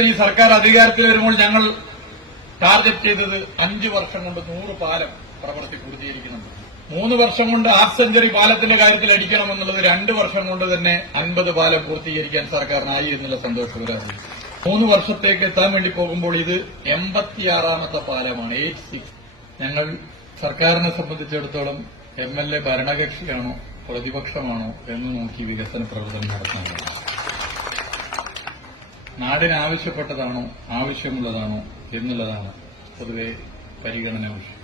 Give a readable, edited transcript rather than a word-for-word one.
2019 ഈ സർക്കാർ അധികാരത്തിൽ വരുമ്പോൾ ഞങ്ങൾ ടാർഗറ്റ് ചെയ്തത് 5 വർഷം കൊണ്ട് 100 പാലം പ്രവൃത്തി പൂർത്തീകരിക്കണം. 3 വർഷം കൊണ്ട് ഹാഫ് സെഞ്ചുറി പാലത്തിന്റെ കാര്യത്തിൽ അടിക്കണമെന്നുള്ളത് 2 വർഷം കൊണ്ട് തന്നെ 50 പാലം പൂർത്തീകരിക്കാൻ സർക്കാരിനായി എന്നുള്ള സന്തോഷകരമാണ്. 3 വർഷത്തേക്ക് എത്താൻ വേണ്ടി പോകുമ്പോൾ ഇത് 86ാമത്തെ പാലമാണ്. 86. ഞങ്ങൾ സർക്കാരിനെ സംബന്ധിച്ചിടത്തോളം MLA ഭരണകക്ഷിയാണോ പ്രതിപക്ഷമാണോ എന്ന് നോക്കി വികസന പ്രവർത്തനം നടത്താനാണ്. നാടിന് ആവശ്യപ്പെട്ടതാണോ ആവശ്യമുള്ളതാണോ എന്നുള്ളതാണ് പൊതുവെ പരിഗണന വിഷയം.